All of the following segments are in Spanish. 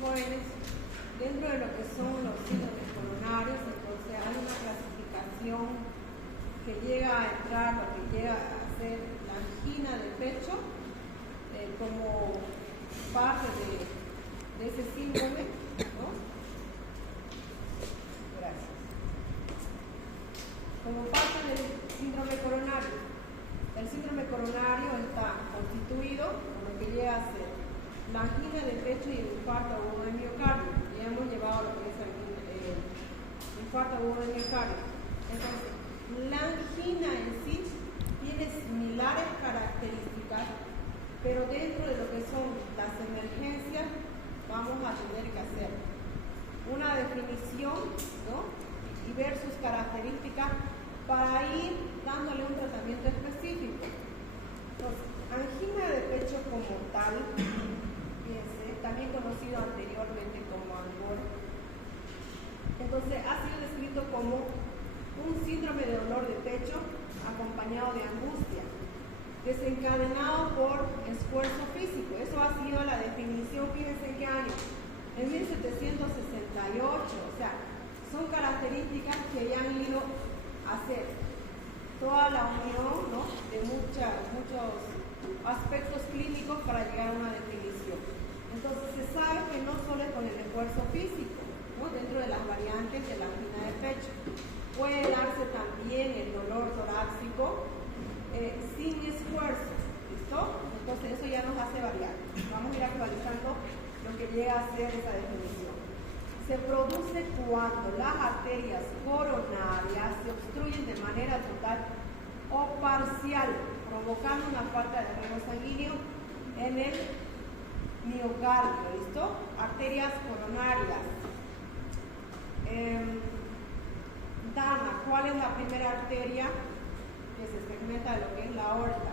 jóvenes, dentro de lo que son los síndromes coronarios, entonces hay una clasificación que llega a entrar, lo que llega a ser la angina de pecho, como parte de ese síndrome, ¿no? Gracias. Como parte del síndrome coronario. El síndrome coronario está constituido por lo que llega a ser la angina de pecho y el infarto agudo de miocardio. Ya hemos llevado lo que es el infarto agudo de miocardio. Entonces, la angina en sí tiene similares características, pero dentro de lo que son las emergencias vamos a tener que hacer una definición, ¿no? Y ver sus características para ir dándole un tratamiento específico. Entonces, angina de pecho como tal, fíjense, también conocido anteriormente como angor, entonces ha sido descrito como un síndrome de dolor de pecho acompañado de angustia, desencadenado por esfuerzo físico. Eso ha sido la definición, fíjense en qué año, en 1768, o sea, son características que ya han ido a hacer toda la unión, ¿no?, de muchos aspectos clínicos para llegar a una definición. Entonces se sabe que no solo es con el esfuerzo físico, ¿no?, dentro de las variantes de la angina de pecho, puede darse también el dolor torácico sin esfuerzo, ¿listo? Entonces eso ya nos hace variar. Vamos a ir actualizando lo que llega a ser esa definición. Se produce cuando las arterias coronarias se obstruyen de manera total o parcial, provocando una falta de riego sanguíneo en el miocardio, ¿listo? Arterias coronarias. Dana, ¿cuál es la primera arteria que se segmenta de lo que es la aorta?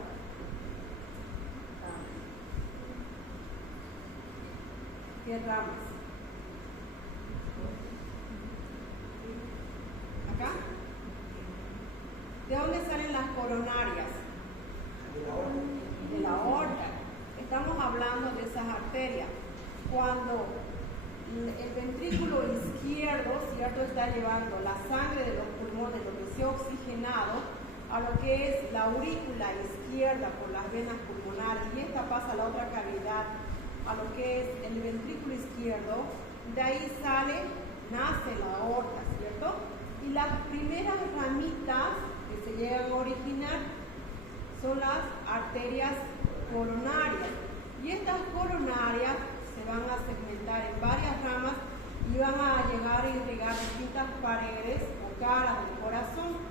¿Qué ramas? ¿Acá? ¿De dónde salen las coronarias? De la aorta. Estamos hablando de esas arterias. Cuando el ventrículo izquierdo, ¿cierto?, está llevando la sangre de los pulmones, lo que se ha oxigenado, a lo que es la aurícula izquierda por las venas pulmonares, y esta pasa a la otra cavidad, a lo que es el ventrículo izquierdo. De ahí nace la aorta, ¿cierto? Y las primeras ramitas que se llegan a originar son las arterias coronarias, y estas coronarias se van a segmentar en varias ramas y van a llegar a irrigar distintas paredes o caras del corazón.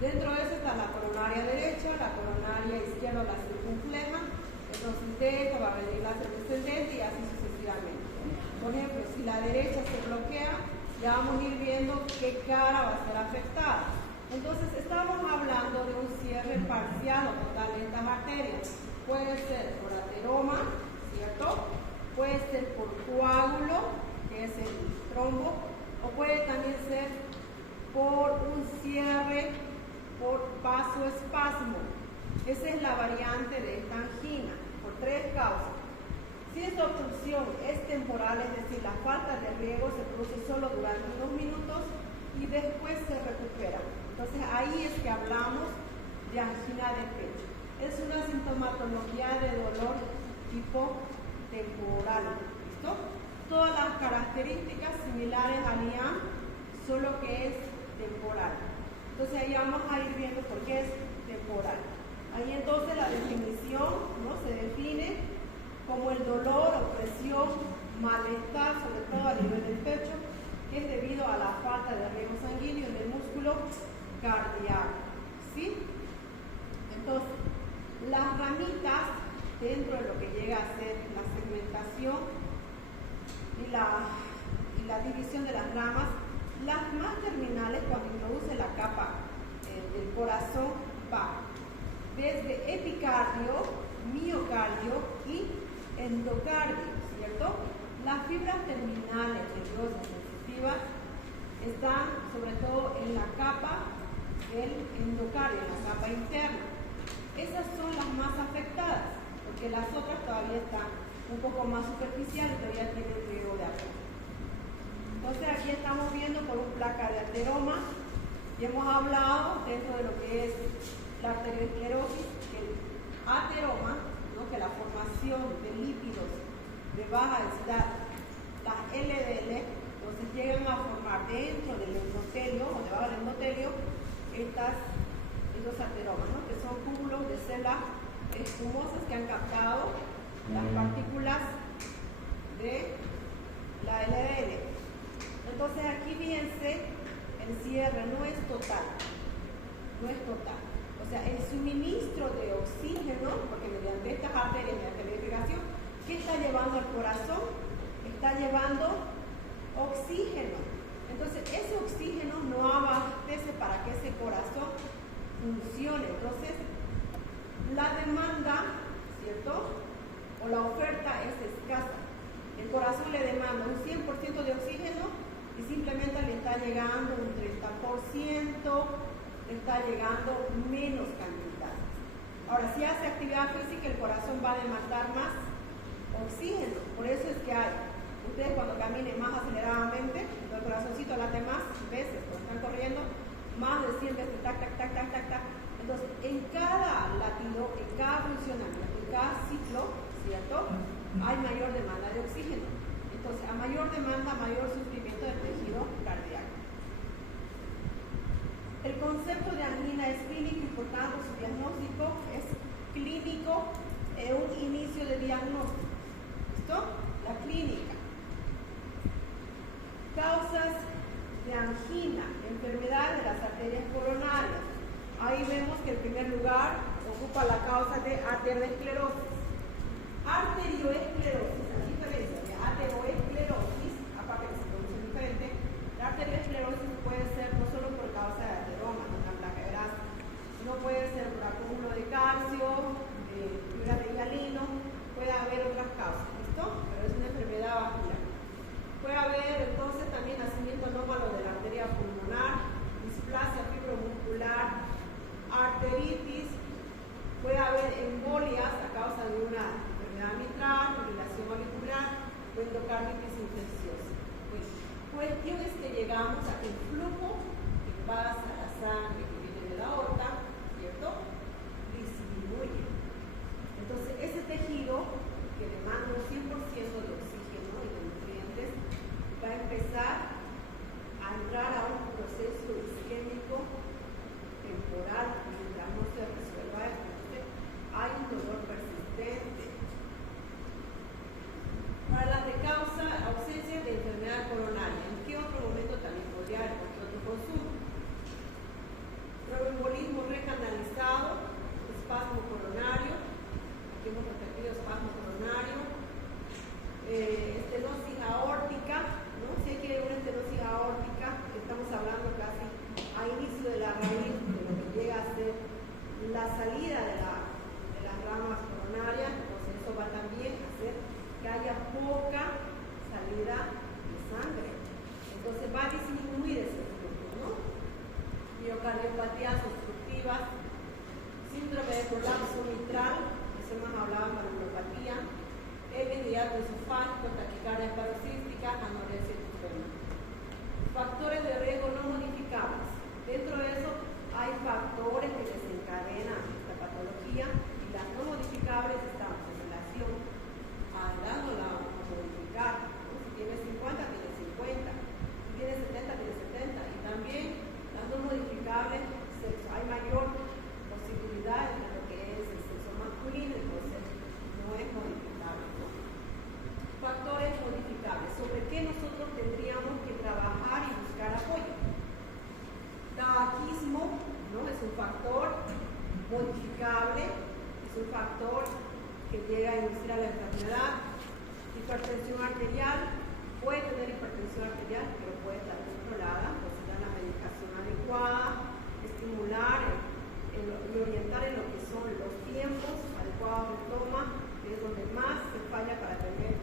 Dentro de eso está la coronaria derecha, la coronaria izquierda, la circunfleja, entonces de esto va a venir la descendente y así sucesivamente. Por ejemplo, si la derecha se bloquea, ya vamos a ir viendo qué cara va a ser afectada. Entonces estamos hablando de un cierre parcial o total de estas arterias. Puede ser por ateroma, ¿cierto? Puede ser por coágulo, que es el trombo, o puede también ser por un cierre por vasoespasmo. Esa es la variante de esta angina, por tres causas. Si esta obstrucción es temporal, es decir, la falta de riego se produce solo durante unos minutos y después se recupera. Entonces ahí es que hablamos de angina de pecho. Es una sintomatología de dolor tipo temporal, ¿listo? Todas las características similares al IAM, solo que es temporal. Entonces ahí vamos a ir viendo por qué es temporal. Ahí entonces la definición, ¿no?, se define como el dolor, opresión, malestar, sobre todo a nivel del pecho, que es debido a la falta de riego sanguíneo en el músculo cardíaco, ¿sí? Entonces, las ramitas, dentro de lo que llega a ser la segmentación y la división de las ramas, las más terminales, cuando introduce la capa del corazón, va desde epicardio, miocardio y endocardio, ¿cierto? Las fibras terminales nerviosas sensitivas están sobre todo en la capa del endocardio, en la capa interna. Esas son las más afectadas, porque las otras todavía están un poco más superficial y todavía tiene riego de agua. Entonces aquí estamos viendo por una placa de ateroma y hemos hablado dentro de lo que es la arteriosclerosis, que el ateroma, ¿no? Que la formación de lípidos de baja densidad, las LDL, entonces llegan a formar dentro del endotelio o debajo del endotelio estos ateromas, ¿no? Que son cúmulos de células espumosas que han captado las partículas de la LDL. Entonces aquí fíjense, el cierre no es total, o sea, el suministro de oxígeno, porque mediante estas arterias, mediante la irrigación, ¿qué está llevando al corazón? Está llevando oxígeno. Entonces ese oxígeno no abastece para que ese corazón funcione. Entonces la demanda, ¿cierto? O la oferta es escasa. El corazón le demanda un 100% de oxígeno y simplemente le está llegando un 30%, le está llegando menos cantidades. Ahora, si hace actividad física, el corazón va a demandar más oxígeno. Por eso es que ustedes cuando caminen más aceleradamente, el corazoncito late más veces, cuando están corriendo, más de 100 veces, tac, tac, tac, tac, tac, tac. Entonces, en cada latido, en cada funcionamiento, en cada ciclo, ¿cierto? Hay mayor demanda de oxígeno. Entonces, a mayor demanda, mayor sufrimiento del tejido cardíaco. El concepto de angina es clínico y por tanto su diagnóstico es clínico, un inicio de diagnóstico. ¿Listo? La clínica. Causas de angina, enfermedad de las arterias coronarias. Ahí vemos que en primer lugar ocupa la causa de aterosclerosis. Arterioesclerosis, la diferencia de ateroesclerosis, aparte que se produce diferente, la arterioesclerosis puede ser no solo por causa de ateroma, no una placa de grasa, sino puede ser por acúmulo de calcio, fibra de hialino, puede haber otras causas, ¿listo? Pero es una enfermedad vascular. Puede haber entonces también nacimiento anómalo de la arteria pulmonar, displasia fibromuscular, arteritis, puede haber embolias a causa de una enfermedad mitral, fibrilación auricular o endocarditis infecciosa. Pues, cuestión es que llegamos a que el flujo que pasa a la sangre que viene de la aorta, ¿cierto? Disminuye. Entonces, ese tejido que demanda un 100% de oxígeno y de nutrientes va a empezar a entrar a un proceso isquémico temporal mientras no se resuelva esto. Entonces, hay un dolor persistente. Para las de causa, ausencia de enfermedad coronaria. ¿En qué otro momento también podría haber cualquier otro consumo? Tromboembolismo recanalizado, espasmo coronario. Aquí hemos repetido espasmo coronario. Estenosis aórtica, ¿no? Si hay que una estenosis aórtica, estamos hablando casi a inicio de la raíz, de lo que llega a ser la salida de las ramas coronarias, entonces eso va también a hacer que haya poca salida de sangre. Entonces va a disminuir ese flujo, ¿no? Miocardiopatías obstructivas, síndrome de prolapso mitral, eso hemos hablado de neuropatía, hiato esofágico, taquicardia paroxística, anorexia hipertensión. Factores de riesgo no modificables. Dentro de eso hay factores que desencadenan esta patología y las no modificables están en relación a dándola a modificar. Si tiene 50, tiene 50. Si tiene 70, tiene 70. Y también las no modificables, sexo. Hay mayor posibilidad en lo que es el sexo masculino, entonces no es modificable, ¿no? Factores modificables. ¿Sobre qué nosotros tendríamos que trabajar y buscar apoyo? Tabaquismo, ¿no? Es un factor modificable, es un factor que llega a inducir a la enfermedad. Hipertensión arterial, puede tener hipertensión arterial, pero puede estar controlada, entonces dar la medicación adecuada, estimular y orientar en lo que son los tiempos adecuados de toma, que es donde más se falla para tener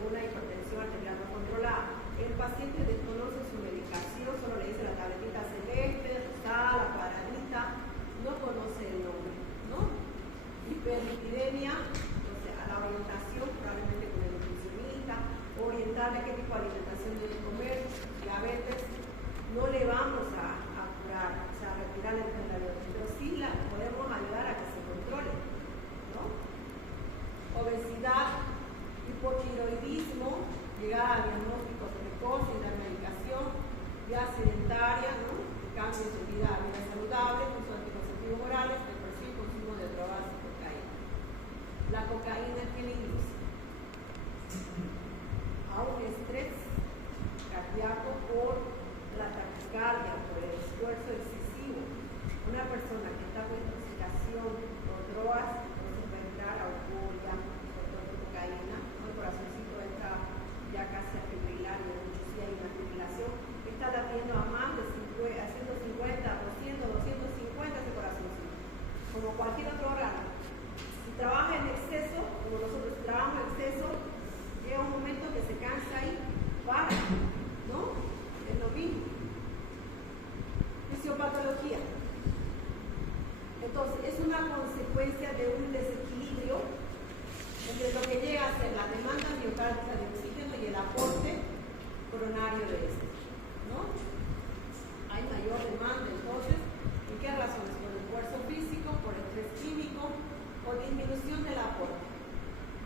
una hipertensión arterial no controlada. El paciente desconoce su medicación, solo le dice la tabletita celeste, rosada, la paradita, no conoce el nombre, ¿no? Hiperlipidemia, entonces a la orientación probablemente La cocaína, ¿qué le induce? A un estrés cardíaco por la taquicardia, por el esfuerzo excesivo. Una persona que está con intoxicación por drogas, entonces va a entrar a euforia, sobre todo cocaína, el corazoncito entra ya casi a fibrilar, y muchos sí hay una fibrilación, está latiendo a más de 150, 200, 250 ese corazoncito, como cualquier otro órgano. Si trabaja en exceso, como nosotros trabajamos en exceso, llega un momento que se cansa y para, ¿no? Es lo mismo. Fisiopatología. Entonces, es una consecuencia de un desequilibrio entre lo que llega a ser la demanda miocárdica de oxígeno y el aporte coronario de este, ¿no? Hay mayor demanda, entonces, ¿por qué razones? Por el esfuerzo físico, por el estrés químico o disminución del aporte.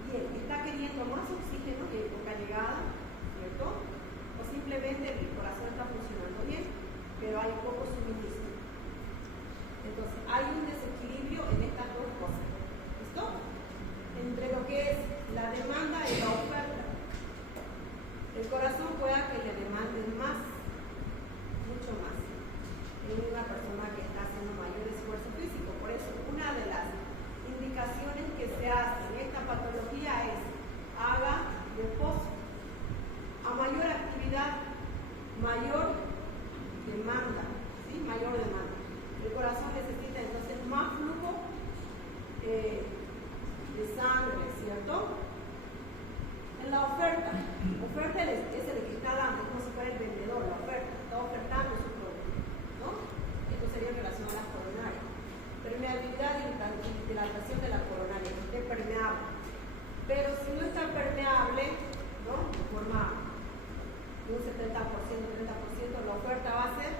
Bien, está queriendo más oxígeno que poca llegada, ¿cierto? O simplemente el corazón está funcionando bien, pero hay poco suministro. Entonces, hay un desequilibrio en estas dos cosas. ¿Listo? Entre lo que es la demanda y la oferta. El corazón puede que le demanden más, mucho más, en una persona que está haciendo mayor esfuerzo físico. Por eso, una de las indicaciones que se hace en esta patología es haga reposo. A mayor actividad, mayor demanda, ¿sí? Mayor demanda. El corazón necesita entonces más flujo de sangre, ¿cierto? En la oferta es el que está dando, como si fuera el vendedor, la oferta, está ofertando su producto, ¿no? Esto sería en relación a las coronarias. Permeabilidad y dilatación de la coronaria, que esté permeable. Pero si no está permeable, ¿no? De forma de un 70%, 30%, la oferta va a ser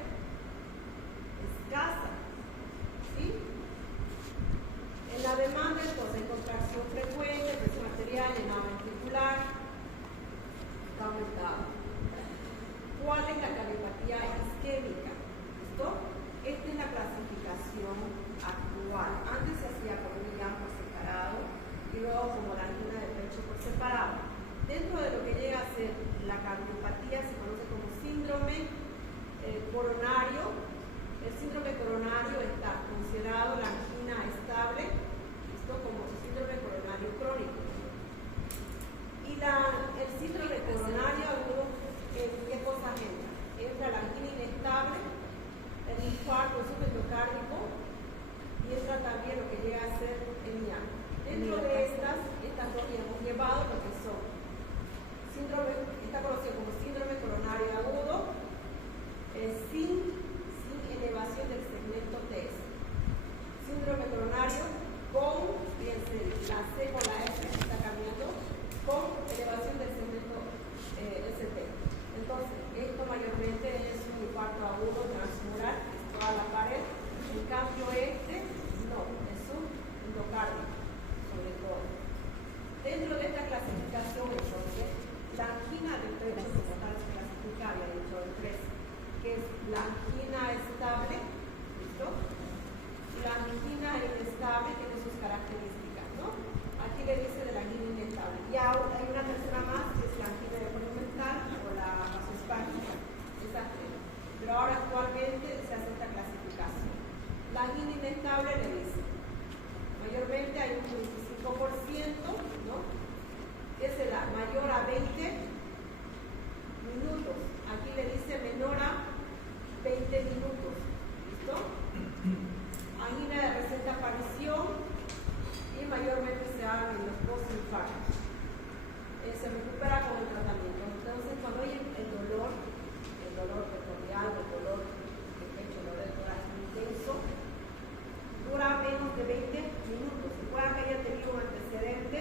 escasa, ¿sí? En la demanda, entonces, hay contracción frecuente, presión arterial, llenado ventricular, está aumentado. ¿Cuál es la cardiopatía isquémica? ¿Listo? Esta es la clasificación actual. Antes se hacía con un IAM por separado y luego como la angina de pecho por separado. Dentro de lo que llega a ser la cardiopatía se conoce como síndrome coronario. El síndrome coronario está considerado la angina estable, ¿listo? Como síndrome coronario crónico. Y el síndrome coronario agudo, ¿qué cosa entra? Entra la angina inestable, el infarto subendocardico y entra también lo que llega a ser el IAM. Dentro de estas dos hemos llevado lo que son síndrome, está conocido como síndrome coronario agudo, sin elevación del segmento TS. Síndrome coronario con, fíjense, la C con la S está cambiando, con elevación del segmento ST. Entonces, esto mayormente es un infarto agudo transmural, toda la pared. En cambio, no, es un endocardio, sobre todo. Dentro de esta clasificación, entonces, la angina del pecho como tal se clasificaría dentro de tres, que es la angina estable, ¿listo? La angina inestable tiene sus características, ¿no? Aquí le dice de la angina inestable. Y ahora hay una tercera más, que es la angina monumental o la vasoespástica, esas tres. Pero ahora actualmente se hace esta clasificación. La angina inestable le dice, mayormente hay un 25%, ¿no? Que es la mayor a 20 minutos. Aquí le dice menor a 20 minutos. ¿Listo? Angina de reciente aparición y mayormente se hagan en los postinfartos. Se recupera con el tratamiento. Entonces, cuando hay el dolor peroneal, el dolor de pecho, el dolor de tórax intenso, dura menos de 20 minutos. Se puede que haya tenido un antecedente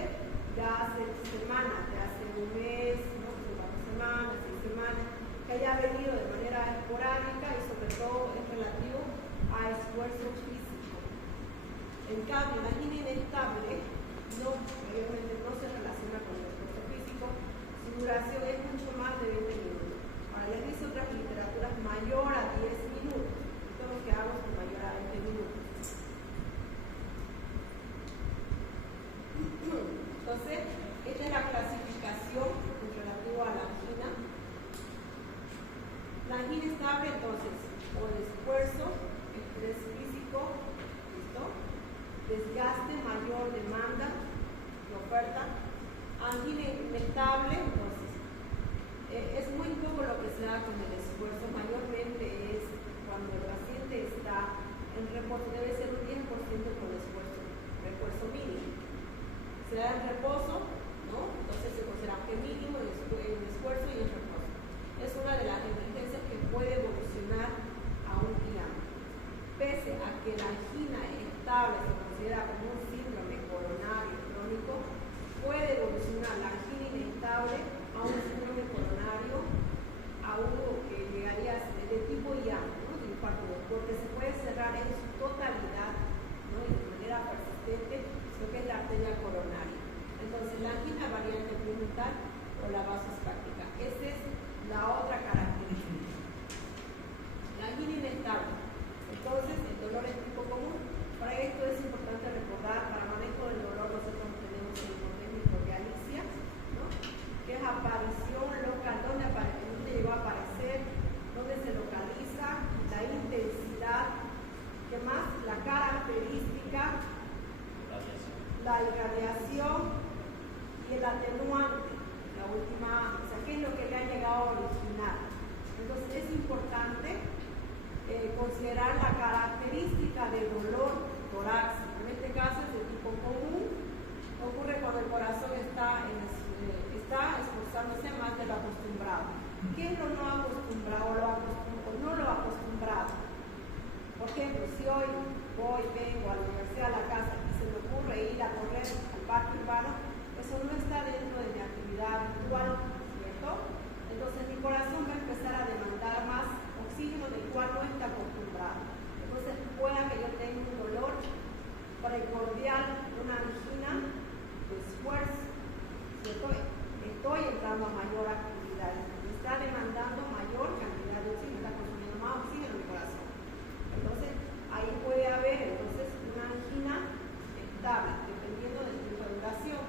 ya hace semanas, ya hace un mes, ¿no? 4 semanas, 6 semanas, que haya venido de manera esporádica y sobre todo es relativo a esfuerzo físico. En cambio, la angina inestable mayormente no se relaciona con el esfuerzo físico, Entonces, esta es la clasificación relativa a la angina. La angina estable, entonces, por esfuerzo, estrés físico, ¿listo? Desgaste, mayor demanda de oferta. Angina inestable, entonces, es muy poco lo que se da con el esfuerzo, mayormente es cuando el paciente está en reposo, debe ser un 10% por esfuerzo mínimo. Se da en reposo, ¿no? Entonces se considera que mínimo en esfuerzo y en reposo. Es una de las emergencias que puede evolucionar a un IAM. Pese a que la angina estable se considera como un síndrome coronario crónico, puede evolucionar la angina inestable a un síndrome coronario, a uno que llegaría de tipo IAM, ¿no? De infarto, porque se puede cerrar en su totalidad, ¿no? Y de manera persistente lo que es la arteria coronaria. Entonces, la angina variante mental o la vasospástica. Esa es la otra característica. La angina inestable. Entonces, el dolor es tipo común. Para esto es importante recordar, para manejo del dolor nosotros tenemos el hipotécnico de Alicia, ¿no? Que es aparición local, dónde llegó a aparecer, dónde se localiza, la intensidad, ¿qué más? La característica, la irradiación y el atenuante, la última, o sea, qué es lo que le ha llegado a originar. Entonces es importante considerar la característica del dolor torácico. En este caso es de tipo común, ocurre cuando el corazón está esforzándose más de lo acostumbrado. ¿Qué es lo no acostumbrado o no lo acostumbrado? Por ejemplo, si hoy vengo a la universidad, a la casa y se me ocurre ir a correr al parque urbano, eso no está dentro de mi actividad habitual, ¿cierto? Entonces mi corazón va a empezar a demandar más oxígeno del cual no está acostumbrado. Entonces pueda que yo tenga un dolor precordial, una angina de esfuerzo, ¿cierto? Estoy entrando a mayor actividad, me está demandando mayor cantidad de oxígeno, está consumiendo más oxígeno en mi corazón. Entonces, ahí puede haber una angina estable, dependiendo del tiempo de duración.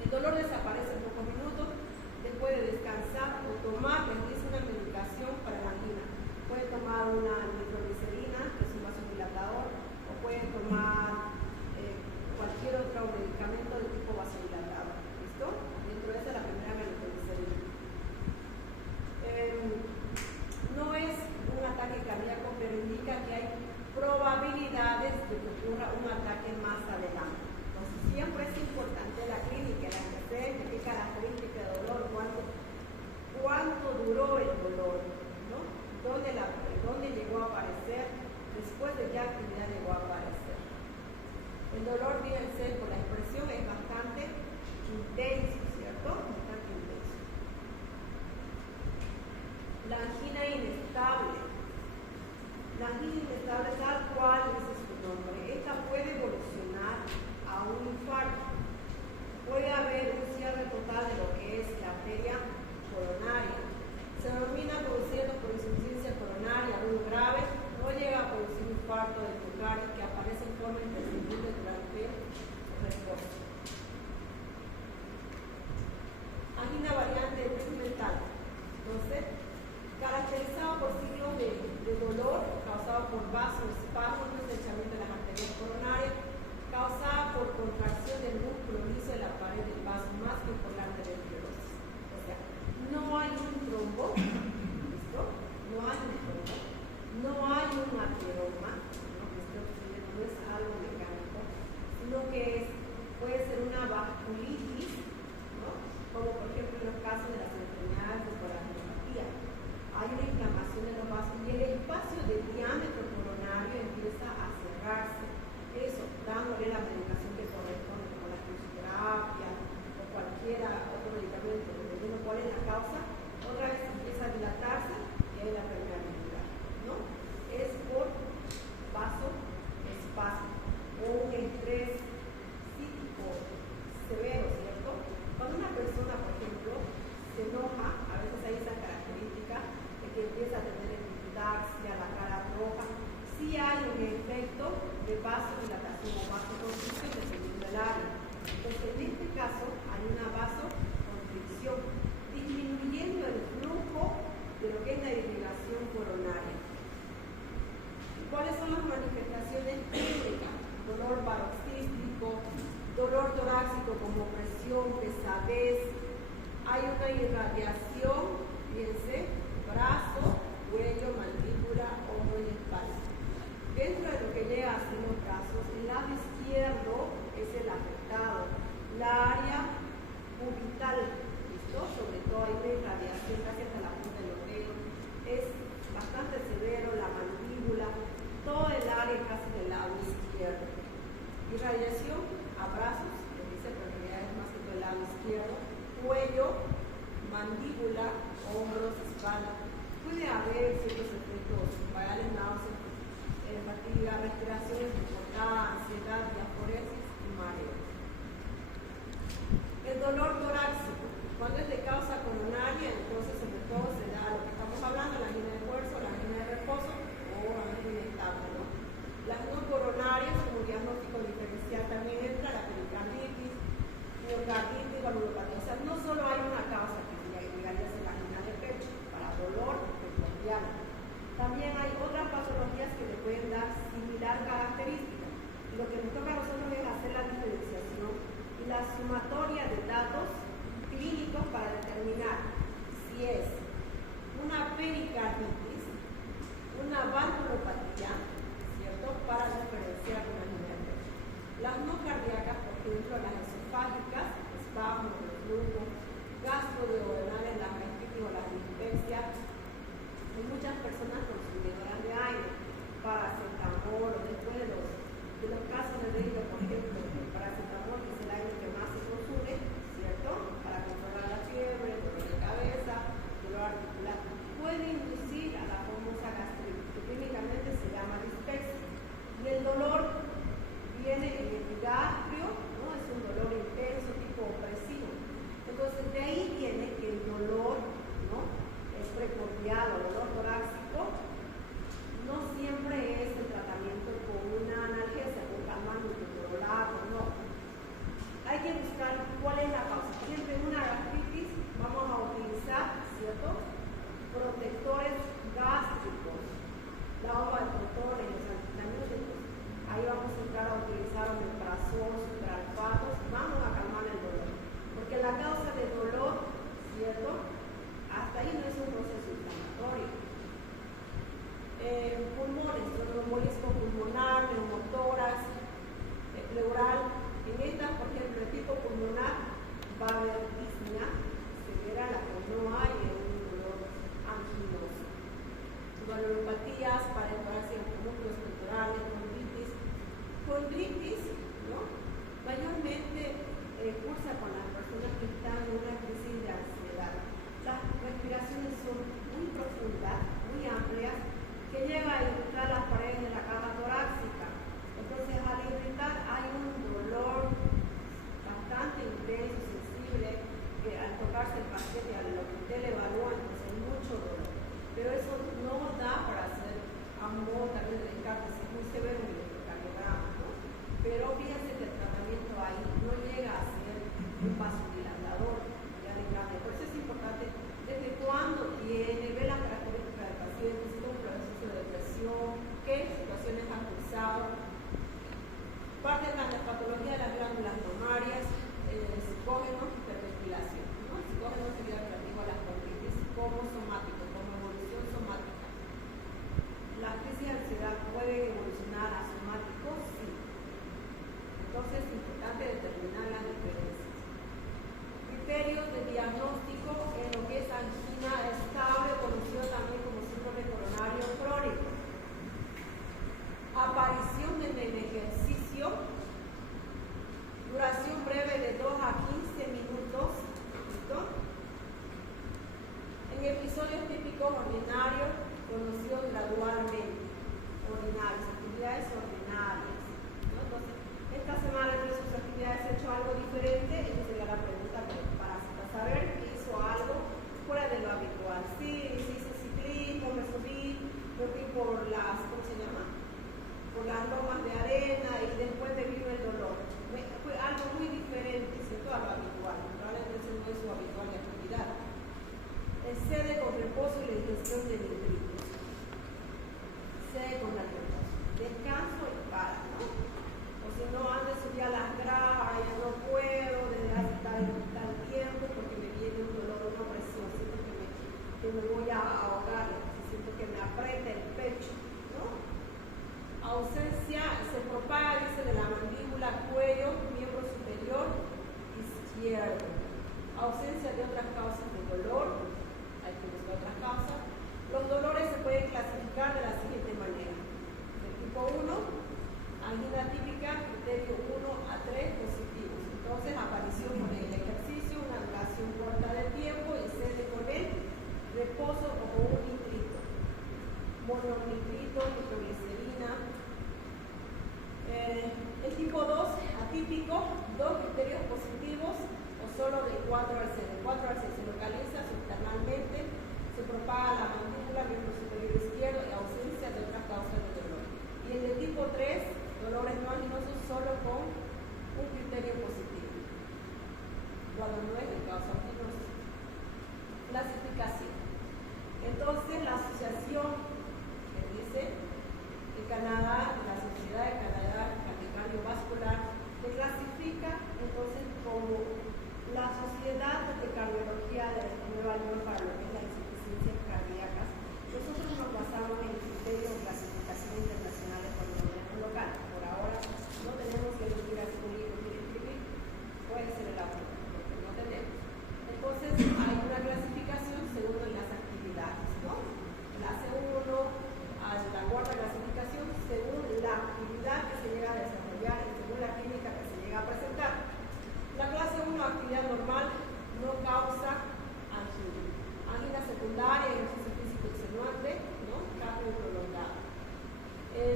El dolor desaparece en pocos minutos, después de descansar o tomar, les dice una medicación para la angina. Puede tomar una nitroglicerina, que es un vasodilatador, o puede tomar cualquier otro medicamento de tipo vasodilatador. ¿Listo? Dentro de esa la primera nitroglicerina. No es un ataque cardíaco, pero indica que hay probabilidades de que ocurra un ataque más adelante. Entonces, siempre es importante la clínica, el antecedente, qué característica de dolor, cuánto duró el dolor, ¿no? ¿Dónde llegó a aparecer, después de qué actividad llegó a aparecer. El dolor, fíjense, por la expresión es bastante intenso, ¿cierto? Bastante intenso. La angina inestable. La angina inestable, tal cual dice su nombre, esta puede evolucionar a un infarto. Puede haber un cierre total de lo que es la arteria coronaria. Se denomina produciendo por insuficiencia coronaria, algo grave, no llega a producir un infarto de miocardio que aparece en forma imprescindible durante el reposo. Angina variante mental. Entonces, caracterizado por signos de dolor causado por vasoespasmo, estrechamiento de las arterias coronarias, causada por contracción del músculo liso de la pared del vaso, más que por la arteriosclerosis. O sea, no hay un trombo, ¿listo? No hay un trombo, no hay un ateroma, ¿no? Que esté obstruyendo, no es algo mecánico, sino que puede ser una vasculitis, ¿no? Como por ejemplo en los casos de las enfermedades de corajonopatía. Hay una inflamación de los vasos y el espacio del diámetro coronario empieza a cerrarse. Eso, dándole la medicación que corresponde, como la fisioterapia o cualquier otro medicamento, dependiendo cuál es la causa, otra vez empieza a dilatarse y hay la permeabilidad, ¿no? Es por vasoespasmo o un estrés psíquico severo, ¿cierto? Cuando una persona, por ejemplo, se enoja, a veces hay esa característica de que empieza a tener epistaxia, la cara torácico como presión, pesadez. Hay una irradiación, fíjense, brazo, cuello, mandíbula, hombro y espalda. Dentro de lo que llega a ser los brazos, el lado izquierdo es el afectado. La área cubital, ¿listo? Sobre todo hay una irradiación casi hasta la punta de los dedos. Es bastante severo, la mandíbula, todo el área casi del lado izquierdo. Irradiación a brazos, que dice, pero en realidad es más que todo el lado izquierdo. Cuello, mandíbula, hombros, espalda. Puede haber ciertos efectos virales, náuseas, fatiga, respiraciones desbordadas, ansiedad, diaforesis y mareo. El dolor torácico, cuando es de causa coronaria, entonces sobre todo se da lo que estamos hablando, la angina de esfuerzo, la angina de reposo o angina inestable, ¿no? Las no coronarias, como diagnóstico diferencial, también entra la pericarditis, miocarditis, valvulopatía. O sea, no solo hay una causa que llegaría a ser la angina de pecho para dolor precordial. También hay otras patologías que le pueden dar similar característica. Lo que nos toca a nosotros es hacer la diferenciación y la sumatoria de datos clínicos para determinar si es una pericarditis, una valvulopatía, ¿cierto? Para diferenciar una angina de pecho. Las no cardíacas, por ejemplo, las esofágicas, espasmos, reflujo, gastroduodenales, las gastritis o las dispepsias. Hay muchas personas consumidoras de aire, paracetamol, o después de los casos de dengue, por ejemplo, el paracetamol, que es el aire que más se consume, ¿cierto? Para controlar la fiebre, dolor de cabeza, dolor articular, puede inducir a la famosa gastritis, que clínicamente se llama dispepsia. Y el dolor viene en el epigastrio, ¿no? Es un dolor intenso, tipo opresivo. Entonces, de ahí viene que el dolor, ¿no? Es precordial o dolor torácico, no siempre es el tratamiento con una analgesia, con calmante, ketorolaco, no. Hay que buscar cuál es la causa. Por ejemplo, en una gastritis vamos a utilizar, ¿cierto? Protectores gástricos, la hoja de protores, los antihistamínicos. Ahí vamos a entrar a utilizar omeprazol, supralfatos, vamos a calmar el dolor. Porque la causa del dolor, ¿cierto? Hasta ahí no es un proceso inflamatorio. Pulmones, tromboembolismo pulmonar, neumotórax, pleural. En estas, por ejemplo, el tipo pulmonar va a haber disnea severa, la que no hay en un dolor anginoso. Valvulopatías, paresparsia en músculos pectorales, condritis, ¿no? Mayormente cursa con las personas que están en una crisis de ansiedad. Las respiraciones son muy profundas, muy amplias, que llegan a irritar las paredes de la caja torácica. Entonces, al irritar hay un dolor bastante intenso, sensible, que al tocarse el paciente, a lo que usted le evalúa, entonces hay mucho dolor. Pero eso no da para hacer a modo también de descarte, es muy severo en el electrocardiograma, ¿no? Pero fíjense que el tratamiento ahí no llega a ser un vasodilatador, ya de grande. Por eso es importante desde cuándo tiene, ver las características del paciente, si tiene un proceso de depresión, qué situaciones ha cursado. Parte de la patología de las glándulas mamarias, psicógeno, hiperventilación, ¿no? El psicógeno sería relativo a las condritis como somático, como evolución somática. La crisis de ansiedad puede evolucionar a somático, sí. Entonces es importante determinar las diferencias. Criterios de diagnóstico en lo que es angina estable, conocido también como síndrome coronario crónico. Aparición en el ejercicio, duración breve de 2 a 15 minutos, ¿listo? En episodios típicos ordinarios, conocidos gradualmente, ordinarios, actividades ordinarias, ¿no? Entonces, esta semana entre sus actividades ha hecho algo diferente, esa sería la pregunta para saber que hizo algo fuera de lo habitual. Sí, hice ciclismo, me subí, me fui por las, ¿cómo se llama? Por las lomas de arena y después me vino el dolor. Fue algo muy diferente, ¿cierto? A lo habitual. Probablemente no es su habitual actividad. Excede con reposo y la digestión de nitritos. 4 al 6. De 4 al 6 se localiza subterránmente, se propaga la mandíbula, miembro superior izquierdo y ausencia de otras causas de dolor. Y el de tipo 3, dolores no anginosos solo con un criterio positivo, cuando no es de causa anginosa. Clasificación. Entonces, la asociación que dice que Canadá, la Sociedad de Canadá Cardiovascular, se clasifica entonces como la Sociedad de Cardiología de Nueva York para lo que es las insuficiencias cardíacas. Nosotros nos basamos en criterios de clasificación internacionales por lo local. Por ahora no tenemos que decir así un libro que escribir, puede ser el autor, porque no tenemos. Entonces hay una clasificación según las actividades, ¿no? Clase 1 a la cuarta clasificación según la actividad que se llega a desarrollar y según la clínica que se llega a presentar. La clase 1, actividad normal, no causa angina. Angina secundaria, ejercicio físico extenuante, ¿no? Cardio prolongado.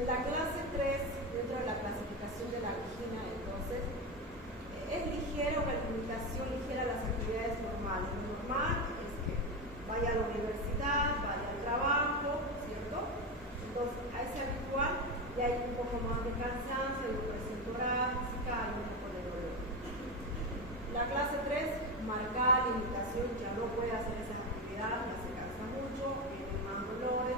La clase 3, dentro de la clasificación de la angina, entonces, es ligero, una limitación ligera a las actividades normales. Lo normal es que vaya a la universidad, vaya al trabajo, ¿cierto? Entonces, a ese habitual y hay un poco más de cansancio, de presión torácica, hay un poco de dolor. La clase 3, marcada limitación, ya no puede hacer esas actividades, ya se cansa mucho, tiene más dolores.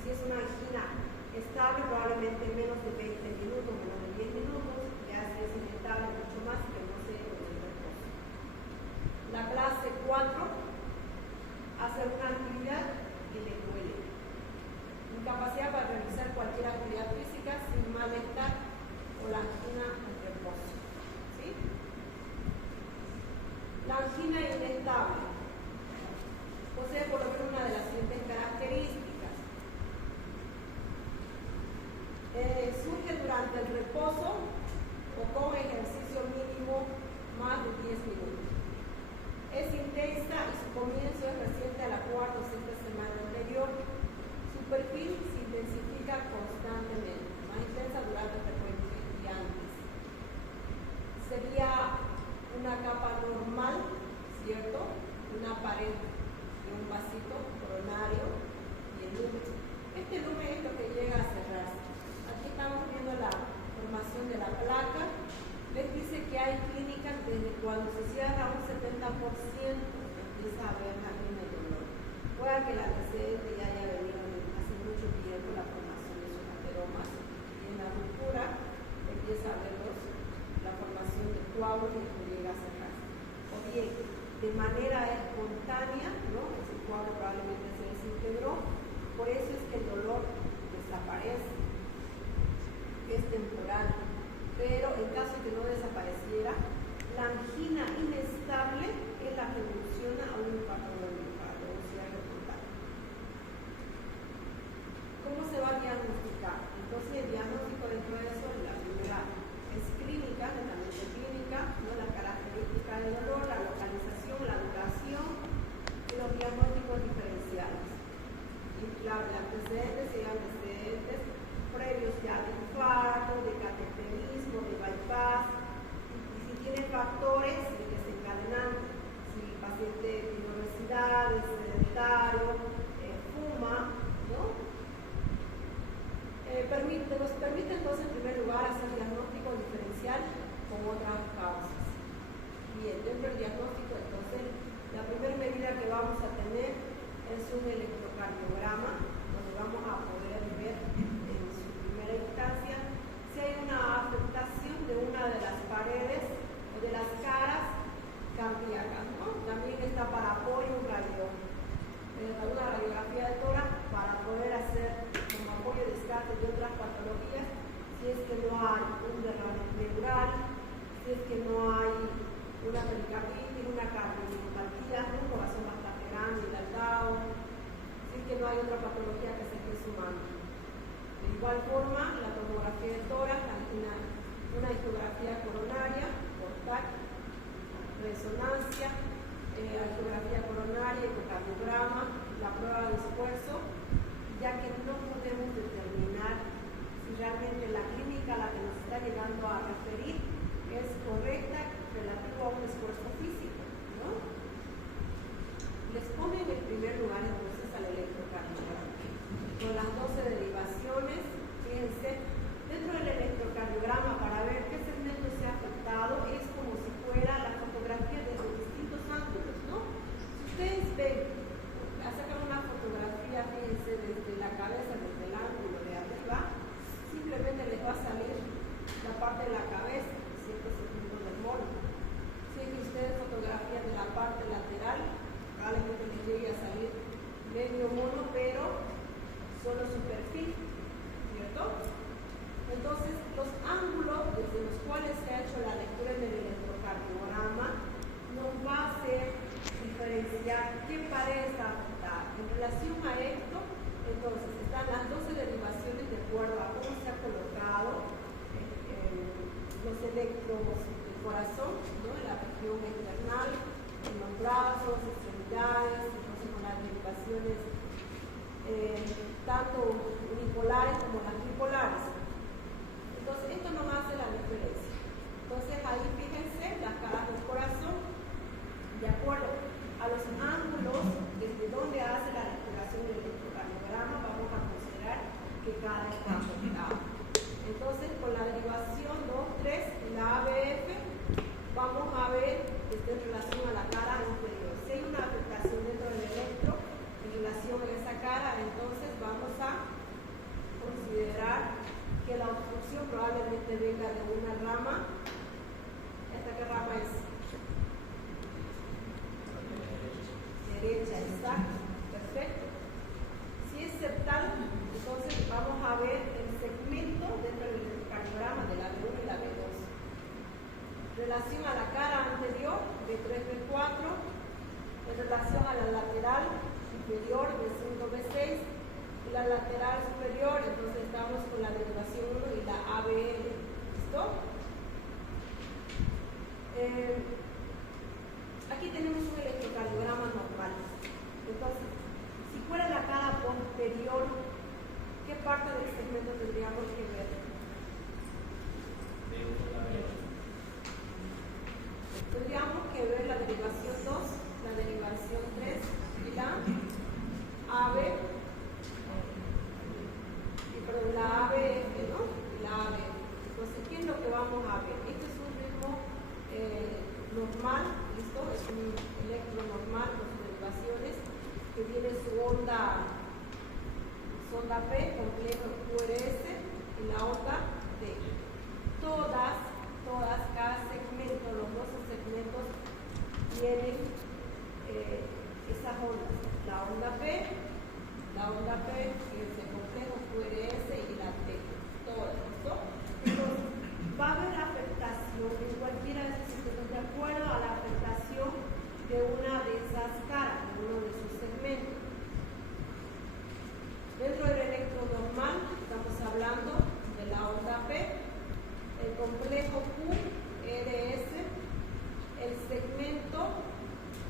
Si es una angina estable, probablemente menos de 20 minutos, menos de 10 minutos, ya si es inestable mucho más, que no se con el reposo. La clase 4, hacer una actividad que le duele. Incapacidad para realizar cualquier actividad física sin malestar o la angina en reposo. ¿Sí? La angina inestable posee por lo menos una de las siguientes características. Surge durante el reposo o con ejercicio mínimo más de 10 minutos. Es intensa y su comienzo es reciente a la cuarta o sexta semana anterior. Su perfil se intensifica constantemente, más intensa durante el frecuente y antes. Sería una capa normal, ¿cierto? Una pared de un vasito coronario y el lumen. Este lumen es lo que llega a cerrarse. Aquí estamos viendo la formación de la placa. Les dice que hay clínicas desde cuando se cierra un 70% empieza a haber angina y dolor. Puede que el antecedente ya haya venido hace mucho tiempo la formación de sus ateromas y en la ruptura empieza a haber la formación de coágulos que llega a cerrarse. O bien, de manera espontánea, ¿no? Ese coágulo probablemente se desintegró, por eso es que el dolor desaparece, es temporal. Pero en caso de que no desapareciera, la angina inestable es la que evoluciona a un infarto del miocardio, un cierre total. ¿Cómo se va a diagnosticar? Entonces, el diagnóstico dentro de eso, la primera es clínica, netamente clínica, ¿no? La característica del dolor, la localización, la duración y los diagnósticos diferenciales. Inflable antecedentes y antecedentes previos ya de infarto, de cateterismo, de bypass, y si tiene factores desencadenantes, si el paciente tiene obesidad, es sedentario, fuma, ¿no? Nos permite entonces en primer lugar hacer diagnóstico diferencial con otras causas. Bien, dentro del diagnóstico entonces la primera medida que vamos a tener es un electrocardiograma, donde vamos a poder ver instancia si hay una afectación de una de las paredes o de las caras cardíacas, ¿no? También está para apoyo una radiografía de tórax para poder hacer como apoyo de descarte de otras patologías si es que no hay un derrame pleural, si es que no hay una pericarditis, una cardiopatía, un corazón bastante grande, dilatado, si es que no hay otra patología que se esté sumando. De igual forma, la tomografía de tórax, una ecografía coronaria, por TAC, resonancia, ecografía coronaria, ecocardiograma, la prueba de esfuerzo, ya que no podemos determinar si realmente la clínica a la que nos está llegando a referir es correcta relativo a un esfuerzo físico, ¿no? brazos, extremidades, entonces con las derivaciones tanto unipolares como las tripolares. Entonces esto nos hace la diferencia. Entonces ahí fíjense las caras del corazón, de acuerdo a los ángulos desde donde hace la respiración del electrocardiograma, vamos a considerar que cada está afectado. Entonces con la derivación 2, 3, la ABF, vamos a ver en relación a la cara inferior. Si hay una afectación dentro del electro en relación a esa cara, entonces vamos a considerar que la obstrucción probablemente venga de una rama. ¿Esta qué rama es? Derecha, exacto, perfecto. Si es septal, entonces vamos a ver el segmento dentro del cardiograma de la B1 y la B2. Relación a la cara anterior, B3, B4, en relación a la lateral inferior, B5, B6, y la lateral superior, entonces estamos con la derivación 1 y la ABL. ¿Listo? Aquí tenemos un electrocardiograma normal. Entonces, si fuera la cara posterior, ¿qué parte del segmento tendríamos que ver? Tendríamos que ver la derivación 2, la derivación 3 y la AB, la ABF, ¿no? Y la AB. Entonces, ¿qué es lo que vamos a ver? Este es un ritmo normal, ¿listo? Es un electro normal con sus derivaciones que tiene su onda P, complejo QRS, y la onda D. Cada segmento, los 12 segmentos tienen esas ondas. La onda P, que es el complejo QRS y la T. Todas, ¿listo? Entonces, va a haber afectación en cualquiera de esos sistemas de acuerdo a la afectación de una de esas caras, de uno de esos segmentos. Dentro del electro normal estamos hablando de la onda P, el complejo QRS, el segmento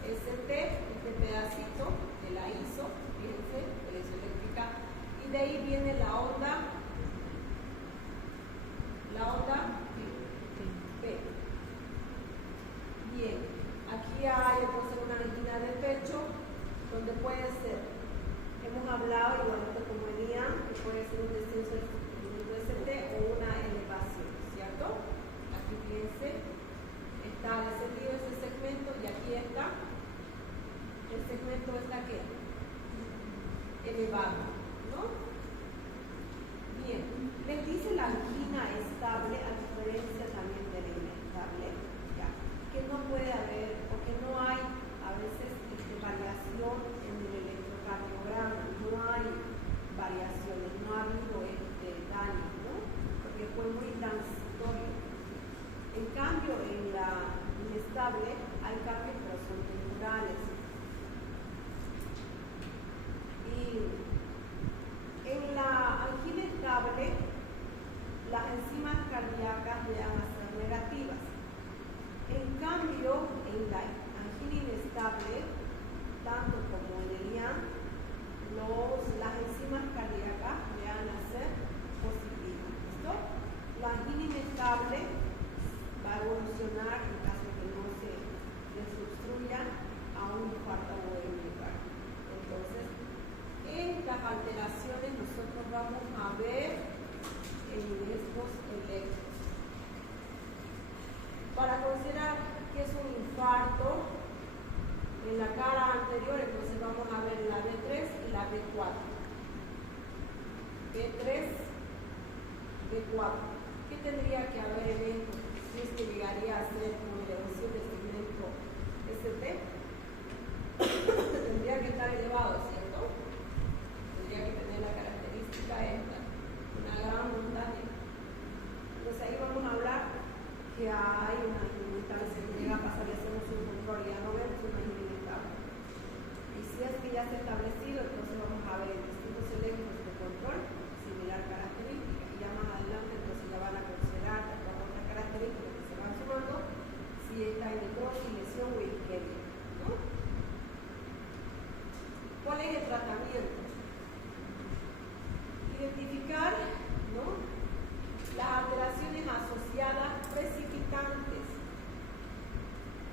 ST, este pedacito de la ISO, fíjense, eléctrica, y de ahí viene la onda P. Bien, aquí hay entonces una angina de pecho, donde puede ser, hemos hablado igualmente como venía, que puede ser un descenso del sufrimiento ST o una elevación, ¿cierto? Aquí fíjense, está descendido ese segmento y aquí está, el segmento está ¿qué? Elevado, ¿no? Bien, les dice la angina estable, a diferencia también de la inestable, ya, que no puede haber, porque no hay a veces variación en el electrocardiograma, no hay variaciones, no ha habido daño, ¿no? Porque fue muy transitorio. En cambio, en la inestable hay cambios, pero son temporales. Y en la angina estable, las enzimas cardíacas llegan a ser negativas. En cambio, en la angina inestable, tanto como en el IAN, las enzimas cardíacas llegan a ser positivas. ¿Listo? La angina inestable va a evolucionar en caso de que no se desobstruya a un infarto agudo del miocardio. Entonces, en las alteraciones nosotros vamos a ver en estos electros. Para considerar que es un infarto, en la cara anterior, entonces vamos a ver la B3 y la B4. B3, B4. ¿Qué tendría que haber en esto? Si es que llegaría a ser una elevación del segmento ST, tendría que estar elevado, ¿cierto? Tendría que tener la característica esta, una gran montaña. Entonces ahí vamos a hablar que hay una inestable, se llega a pasar y hacemos un control y ya no vemos una inestable. Y si es que ya se ha establecido, entonces vamos a ver distintos electros de control, similar característica, y ya más adelante entonces ya van a considerar las otras características que se van sumando, si está en necrosis, lesión o isquemia, ¿no? ¿Cuál es el tratamiento? Identificar, ¿no?, las alteraciones asociadas precipitantes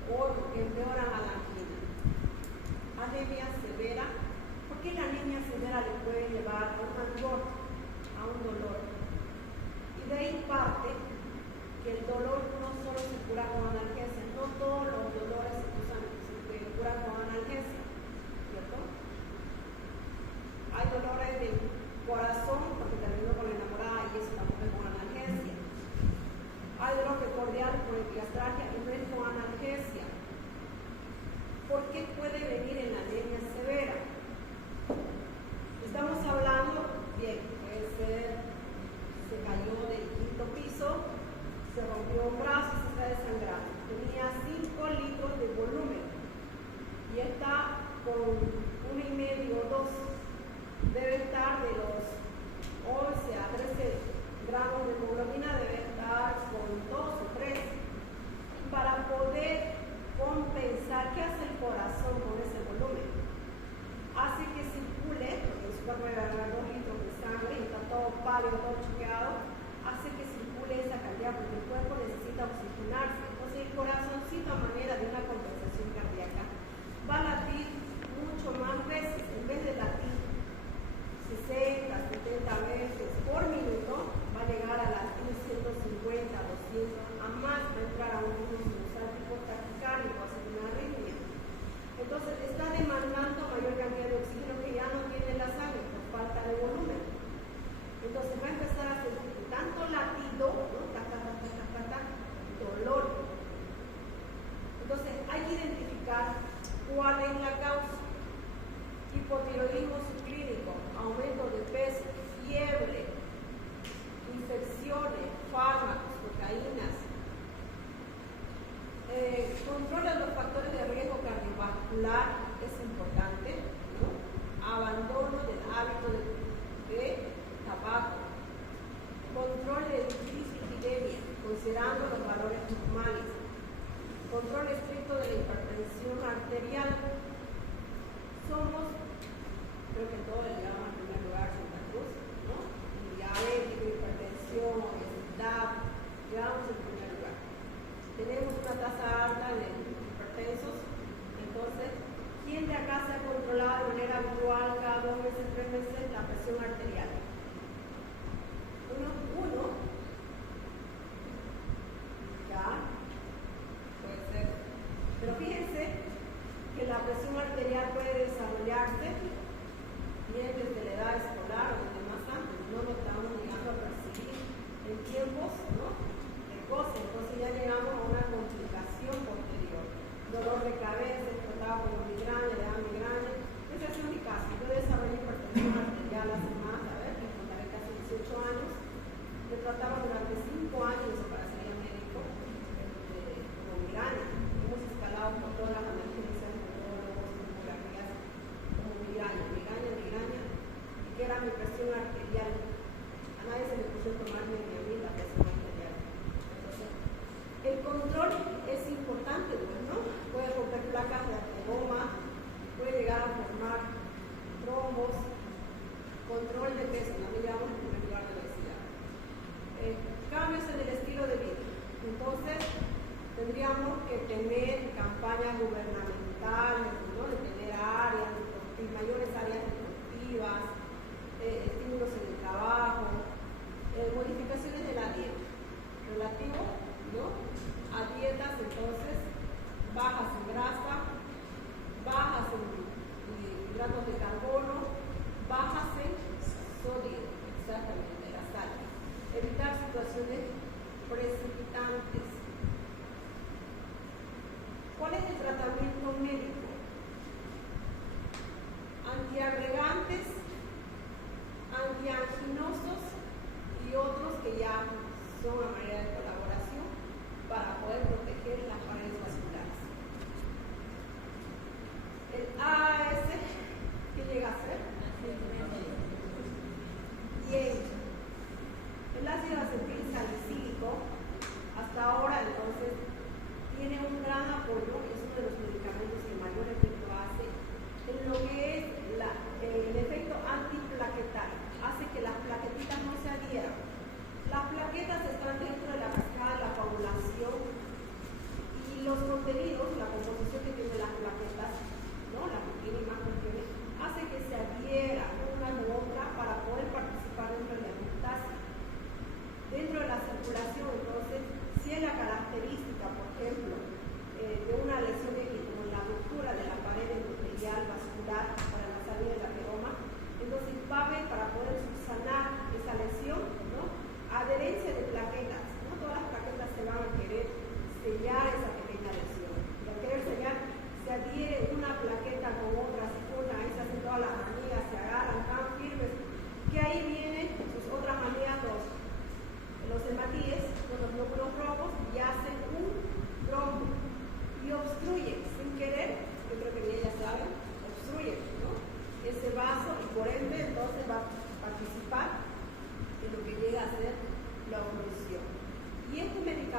o que empeoran a la angina. Anemia severa. ¿Por qué la anemia severa le puede llevar a un angor, a un dolor? Y de ahí parte que el dolor no solo se cura con analgesia, no todos los dolores se curan con analgesia, ¿cierto? Hay dolores del corazón porque terminó con la enamorada y eso tampoco es con analgesia. Hay dolor precordial por epigastralgia y no es con analgesia. ¿Por qué puede venir en la anemia severa? Estamos hablando, bien, puede ser, se cayó del quinto piso, se rompió un brazo y se está desangrando. Tenía 5 litros de volumen y está con 1,5 o 2. Debe estar de los 11 a 13 gramos de hemoglobina, debe estar con 2 o 3. Para poder compensar, ¿qué hace el corazón con ese volumen? Hace que circule, porque el cuerpo debe ganar 2 litros de sangre y está todo pálido, todo choqueado, hace que circule esa cantidad porque el cuerpo necesita oxigenarse. Entonces el corazoncito, a manera de una compensación cardíaca, va a latir mucho más veces. En vez de latir 60, 70 veces por minuto, va a llegar a latir 150, 200, a más, va a entrar a un ritmo sinusal tipo taquicárdico, a hacer una arritmia. Entonces está demandando mayor cantidad de oxígeno que ya no tiene la sangre por falta de volumen. Entonces va a empezar a sentir tanto latido, ¿no?, dolor. Entonces hay que identificar cuál es la causa. Hipotiroidismo subclínico, aumento de peso, fiebre, infecciones, fármacos, cocaínas. Control de los factores de riesgo cardiovascular es importante, ¿no? Abandono del hábito de tabaco. Control de dislipidemia, considerando los valores normales. Control estricto de la hipertensión arterial. Somos, creo que todos le llevamos en primer lugar Santa Cruz, ¿no? Diabético, hipertensión, obesidad, llevamos en primer lugar. Tenemos una tasa alta de hipertensos, entonces, ¿quién de acá se ha controlado de manera habitual cada 2 meses, 3 meses la presión arterial? Uno, ya, puede ser. Pero fíjense que la presión arterial puede desarrollarse bien desde la edad escolar o desde más antes. No lo estamos llegando a percibir en tiempos, ¿no?, precoces. Entonces ya llegamos a una complicación posterior. Dolor de cabeza, explotado por migraña, le da migraña. Ese ha sido mi caso. Yo desarrollé hipertensión arterial hace más, les contaré, casi 18 años. Me trataba durante 5 años para ser médico con migraña. Hemos escalado por todas las analgésicas, neurólogos, tomografías, como migraña, y que era mi presión arterial. A nadie se le puso a tomarme ni a mí la presión arterial. Entonces, el control es importante, ¿no? Puede romper placas de ateroma, puede llegar a formar trombos. Control de peso, no le llamamos en primer lugar de obesidad. Cambios en el estilo de vida. Entonces, tendríamos que tener campañas gubernamentales, ¿no?, de tener áreas, mayores áreas deportivas, estímulos en el trabajo, modificaciones de la dieta. Relativo, ¿no?, a dietas, entonces, bajas en grasa, bajas en hidratos de carbono, bajas en sodio, exactamente, la sal. Evitar situaciones precipitantes. ¿Cuál es el tratamiento médico? Antiagregantes, antianginosos y otros que ya son a manera de colaboración para poder proteger las paredes vasculares. El AAS, ¿qué llega a ser? Bien. El ácido acetil salicílico, hasta ahora, entonces, tiene un gran apoyo, es uno de los medicamentos que mayor efecto hace en lo que es la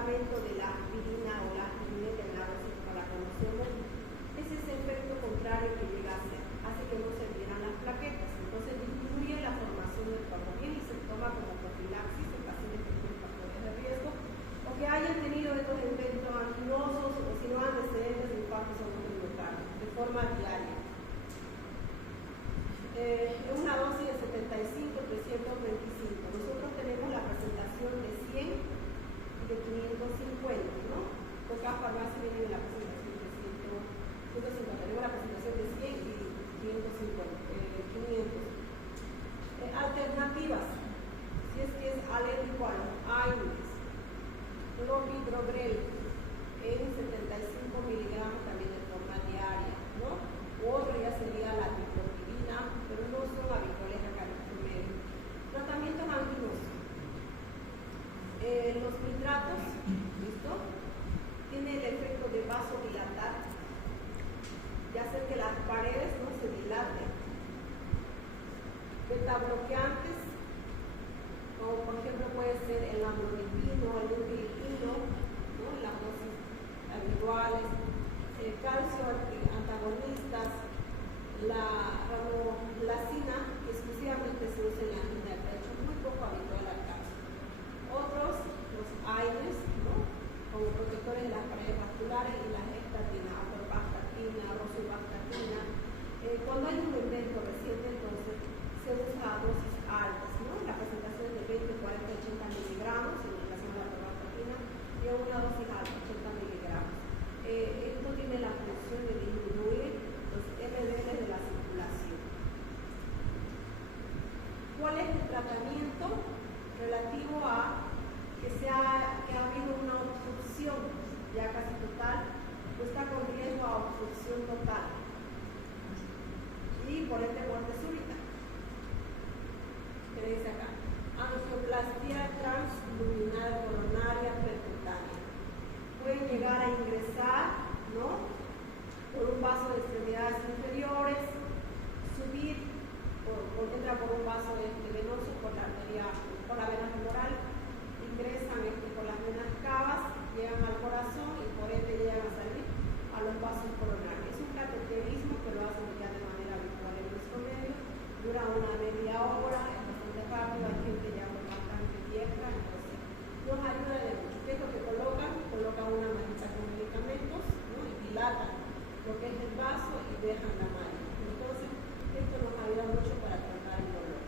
medicamento de la aspirina o la aspirina que la conocemos, ese es el efecto contrario que llega a hacer, hace que no se vieran las plaquetas, entonces disminuye la formación del cuerpo bien y se toma como profilaxis en pacientes que tienen factores de riesgo o que hayan tenido estos eventos anginosos o si no antecedentes de infarto cerebrovascular de forma diaria. Es una dosis de 75, 325. Nosotros tenemos la presentación de 100 y de 550, ¿no? Pocas farmacias vienen en la presentación de 150. Tenemos la presentación de 100 y 500. Alternativas, si es que es alérgico a los AINES, clopidogrel en 75 miligramos también de forma diaria, ¿no? Otro ya sería la diclofenacina, pero no son habituales acá en nuestro medio. Tratamientos anginosos. Los nitratos, ¿listo? Tiene el efecto de vasodilatar y hacer que las paredes no se dilaten. Beta bloqueantes, como por ejemplo puede ser el amlodipino, el nucleino, ¿no? Las dosis habituales, calcio antagonistas, la ranolacina, que exclusivamente se usa en la angina de pecho, muy poco habitual acá. Otros, los AINES, ¿no? Como protectores de las paredes vasculares y la gestatina, atorvastatina, rosuvastatina. Cuando hay un evento reciente, entonces se usa a dosis altas, ¿no? La presentación es de 20, 40, 80 miligramos en el caso de la atorvastatina y a una dosis alta, 80 miligramos. Esto tiene la función de disminuir los LDL de la circulación. ¿Cuál es el tratamiento relativo a que ha habido una obstrucción ya casi total o está con riesgo a obstrucción total y por ende muerte súbita? ¿Qué dice acá? Angioplastia transluminal coronaria percutánea. Pueden llegar a ingresar, ¿no? Por un vaso de extremidades inferiores, subir, entra por un vaso venoso por la arteria, por la vena femoral, ingresan por las venas cavas, llegan al corazón y por ende llegan a salir a los vasos coronarios. Es un cateterismo que lo hacen ya de manera habitual en nuestro medio, dura una media hora, es bastante rápido, hay gente ya bastante vieja, entonces nos ayuda de mucho. ¿Qué es lo que colocan? Colocan una manita con medicamentos, ¿no? Y dilatan lo que es el vaso y dejan la mano. Entonces, esto nos ayuda mucho para tratar el dolor.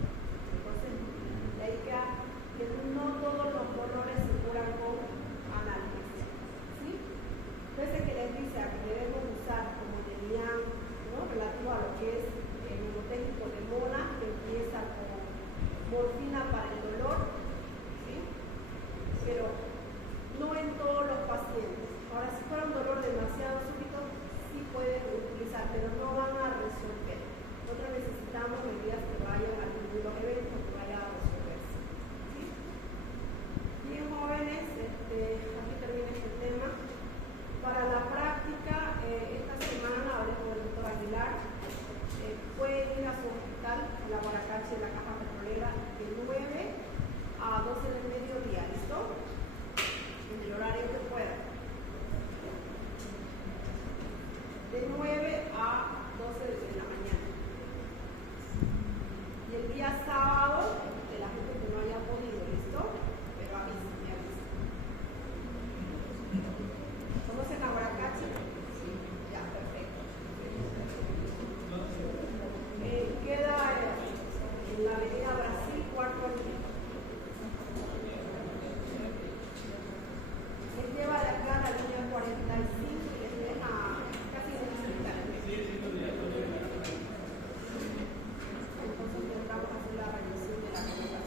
Entonces, de ahí que no todos los dolores se curan con analgesia, ¿sí? Entonces, que les dice que debemos usar como tenían, ¿no? Relativo a lo que es el mnemotécnico de Mona, que empieza con morfina para el dolor, ¿sí? Pero no en todos los pacientes. Ahora, si fuera un dolor demasiado súbito, sí pueden utilizar, pero no van a resolver. Nosotros necesitamos medidas que vayan a disminuir los eventos, que vayan a resolverse, ¿sí? Bien, jóvenes, aquí termina este tema. Para la práctica, esta semana hablé con el doctor Aguilar. Pueden ir a su hospital, a la Guaracache, la Caja Petrolera, de 9 a 12 del mediodía, ¿listo? En el horario que puedan. De 9